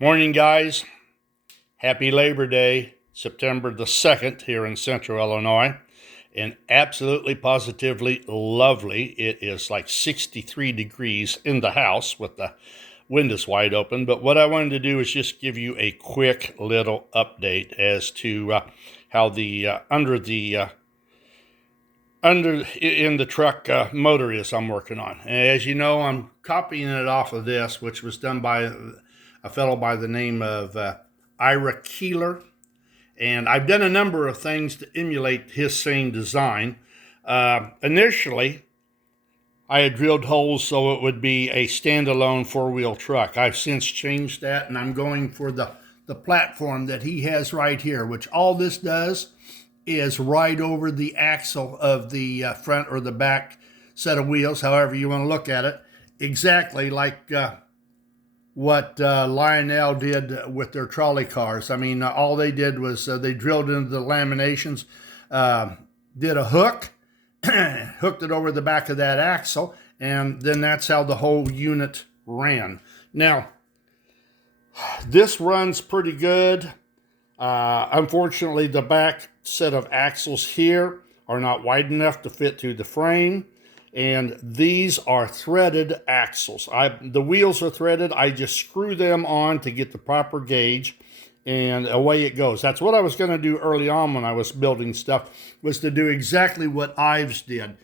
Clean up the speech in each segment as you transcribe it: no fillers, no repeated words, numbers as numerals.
Morning, guys. Happy Labor Day, September the 2nd here in Central Illinois. And absolutely positively lovely. It is like 63 degrees in the house with the windows wide open. But what I wanted to do is just give you a quick little update as to how the in the truck motor is I'm working on. And as you know, I'm copying it off of this, which was done by a fellow by the name of Ira Keeler. And I've done a number of things to emulate his same design. Initially, I had drilled holes so it would be a standalone four-wheel truck. I've since changed that, and I'm going for the platform that he has right here, which all this does is ride over the axle of the front or the back set of wheels, however you want to look at it, exactly like what Lionel did with their trolley cars. I mean, all they did was they drilled into the laminations, did a hook, hooked it over the back of that axle, and then that's how the whole unit ran. Now, this runs pretty good. Unfortunately, the back set of axles here are not wide enough to fit through the frame. And these are threaded axles. The wheels are threaded. I just screw them on to get the proper gauge, and away it goes. That's what I was going to do early on when I was building stuff, was to do exactly what Ives did.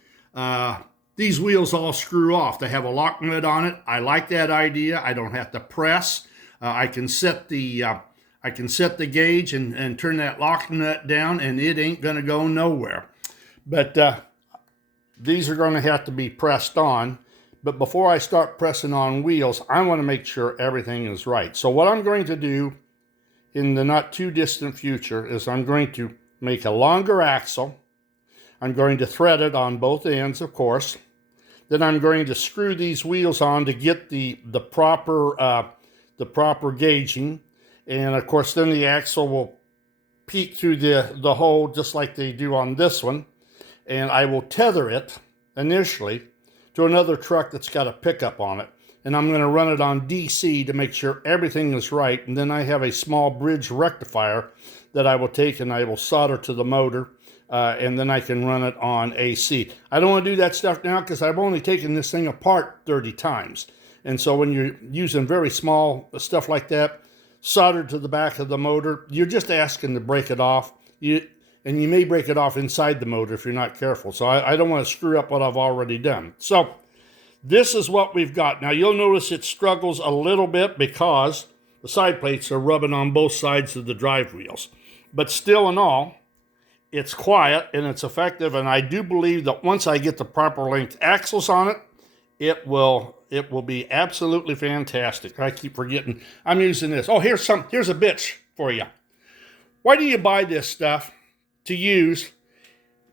These wheels all screw off. They have a lock nut on it. I like that idea. I don't have to press. I can set the gauge and turn that lock nut down, and it ain't going to go nowhere. But these are going to have to be pressed on. But before I start pressing on wheels, I want to make sure everything is right. So what I'm going to do in the not too distant future is I'm going to make a longer axle. I'm going to thread it on both ends, of course. Then I'm going to screw these wheels on to get the proper gauging. And of course, then the axle will peek through the hole just like they do on this one. And I will tether it initially to another truck that's got a pickup on it. And I'm going to run it on DC to make sure everything is right. And then I have a small bridge rectifier that I will take and I will solder to the motor. And then I can run it on AC. I don't want to do that stuff now because I've only taken this thing apart 30 times. And so when you're using very small stuff like that, soldered to the back of the motor, you're just asking to break it off. And you may break it off inside the motor if you're not careful. So I don't want to screw up what I've already done. So this is what we've got. Now you'll notice it struggles a little bit because the side plates are rubbing on both sides of the drive wheels. But still in all, it's quiet and it's effective. And I do believe that once I get the proper length axles on it, it will be absolutely fantastic. I keep forgetting I'm using this. Oh, here's a bitch for you. Why do you buy this stuff to use,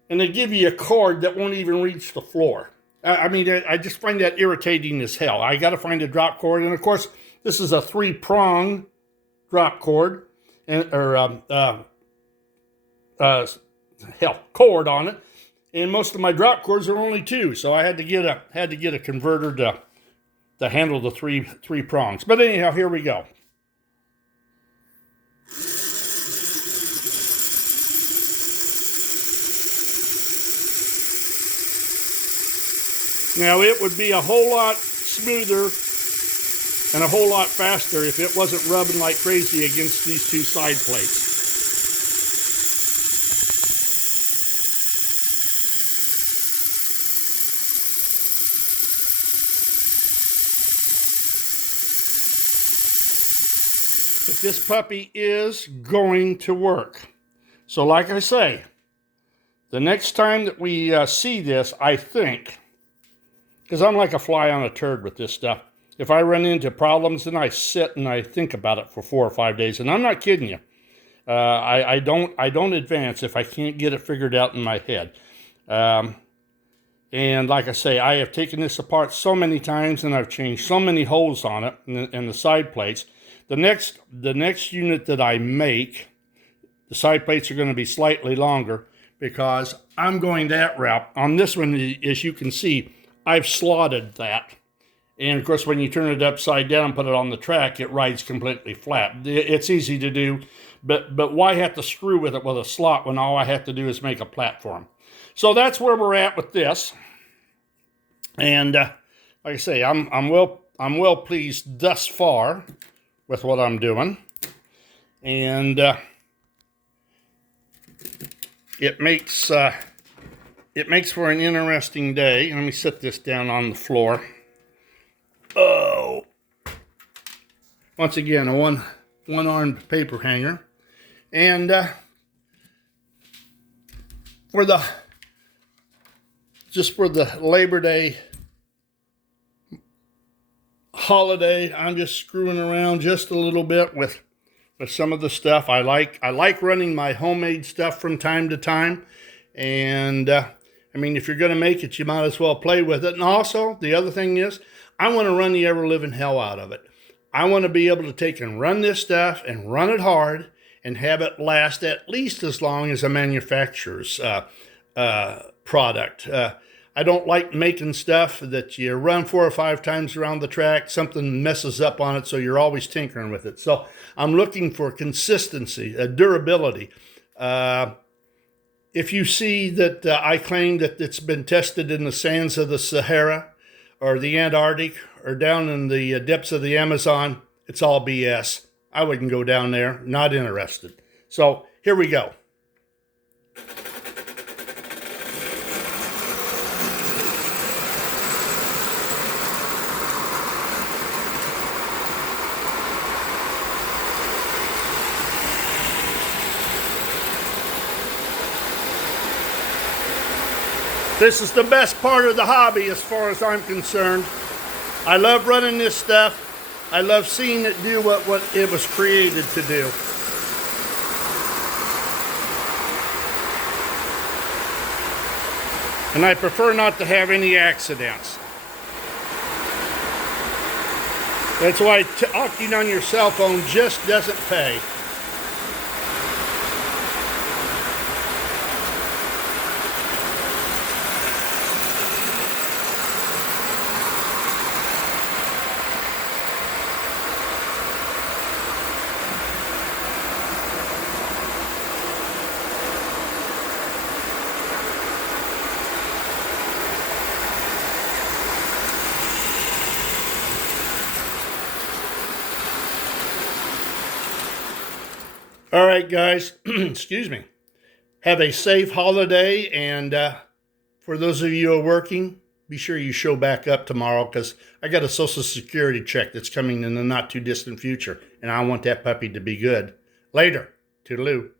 and they give you a cord that won't even reach the floor? I mean, I just find that irritating as hell. I got to find a drop cord, and of course, this is a 3-prong drop cord, cord on it, and most of my drop cords are only 2, so I had to get a converter to handle the three prongs. But anyhow, here we go. Now, it would be a whole lot smoother and a whole lot faster if it wasn't rubbing like crazy against these 2 side plates. But this puppy is going to work. So like I say, the next time that we see this, I think, because I'm like a fly on a turd with this stuff. If I run into problems, then I sit and I think about it for 4 or 5 days. And I'm not kidding you. I don't advance if I can't get it figured out in my head. And like I say, I have taken this apart so many times and I've changed so many holes on it and the side plates. The next unit that I make, the side plates are going to be slightly longer because I'm going that route. On this one, as you can see, I've slotted that And of course, when you turn it upside down and put it on the track, it rides completely flat. It's easy to do, but why have to screw with it with a slot when all I have to do is make a platform? So that's where we're at with this. And like I say, I'm well pleased thus far with what I'm doing, and it makes for an interesting day. Let me set this down on the floor. Oh, once again, a one-armed paper hanger, and for the Labor Day holiday, I'm just screwing around just a little bit with some of the stuff. I like running my homemade stuff from time to time, and I mean, if you're going to make it, you might as well play with it. And also, the other thing is, I want to run the ever-living hell out of it. I want to be able to take and run this stuff and run it hard and have it last at least as long as a manufacturer's product. I don't like making stuff that you run 4 or 5 times around the track, something messes up on it, so you're always tinkering with it. So I'm looking for consistency, durability. If you see that I claim that it's been tested in the sands of the Sahara or the Antarctic or down in the depths of the Amazon, it's all BS. I wouldn't go down there, not interested. So here we go. This is the best part of the hobby as far as I'm concerned. I love running this stuff. I love seeing it do what it was created to do. And I prefer not to have any accidents. That's why talking on your cell phone just doesn't pay. All right, guys, excuse me. Have a safe holiday, and for those of you who are working, be sure you show back up tomorrow, because I got a Social Security check that's coming in the not-too-distant future, and I want that puppy to be good. Later. Toodaloo.